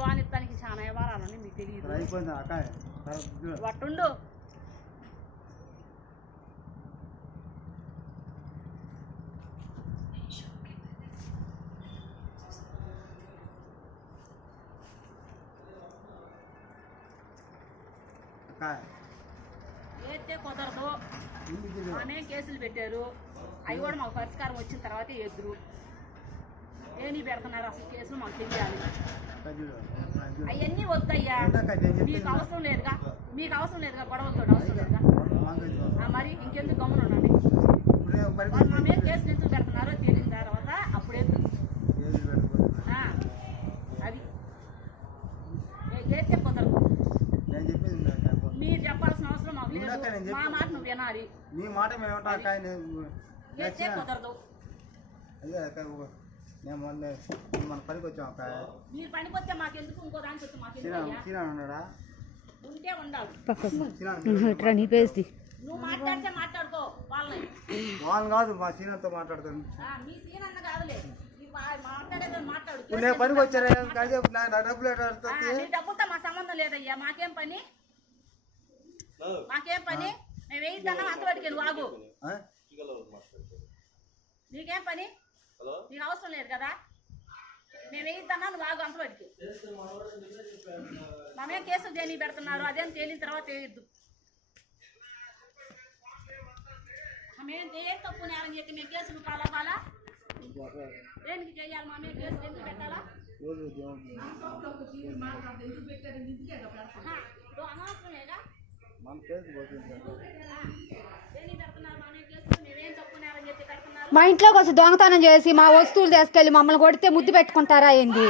బానిస్తానికి చాలా వ్యవహారాలని మీకు తెలియదు. వట్టుండు ఏతే కుదరదు. ఆమె కేసులు పెట్టారు, అవి కూడా మాకు పరిష్కారం వచ్చిన తర్వాత ఎదురు ఏమి పెడుతున్నారు అసలు కేసులు మాకు తెలియాలి. అవన్నీ వద్దయ్యా, మీకు అవసరం లేదుగా, మీకు అవసరం లేదుగా, గొడవలతో అవసరం లేదుగా. మరి ఇంకెందుకు గమ్మున ఉండండి. మా మీద కేసులు ఎందుకు పెడుతున్నారో తెలియని తర్వాత అప్పుడే అది ఏతే కుదరదు. మీరు చెప్పాల్సిన అవసరం మాకు లేదు. మా మాట నువ్వు వినాలి. నీ మాట ఏతే కుదరదు. మన పనికి వచ్చాం. మీరు పనికి వస్తే మాకెందుకు, ఇంకో దానికి వస్తే మాకెందుకు ఉన్నాడా? ఉంటే ఉండాలి. నువ్వు మాట్లాడితే మాట్లాడుకో, వాళ్ళని కాదు మా సీనియర్తో మాట్లాడుతాను. మీ సీనియర్ కాదులే, మాట్లాడేదని మాట్లాడు. నేను పనికి వచ్చారా? డబ్బులతో మా సంబంధం లేదయ్యా. మాకేం పని, మాకేం పని? మేము వేయిద్దన్నాం అంతవరకు నువ్వు ఆగు. నీకేం పని? నీకు అవసరం లేదు కదా. మేము వేయిద్దన్నా నువ్వు ఆగు అంతవరకు. మేమేం కేసులు దేనికి పెడుతున్నారు అదేం తేలిన తర్వాత వేయద్దు. మేము ఏం తప్పు నేరని చెప్పి మేము కేసులు కాలా దేనికి చేయాలి? మా మేము కేసులు ఎందుకు పెట్టాలా? అనవసరమేగా దేనికి పెడుతున్నారు? మా మేము కేసులు మేమేం తప్పు నేరని చెప్పి పెడుతున్నారు. మా ఇంట్లోకి వచ్చి దొంగతనం చేసి మా వస్తువులు తీసుకెళ్ళి మమ్మల్ని కొడితే ముద్దు పెట్టుకుంటారా ఏంది?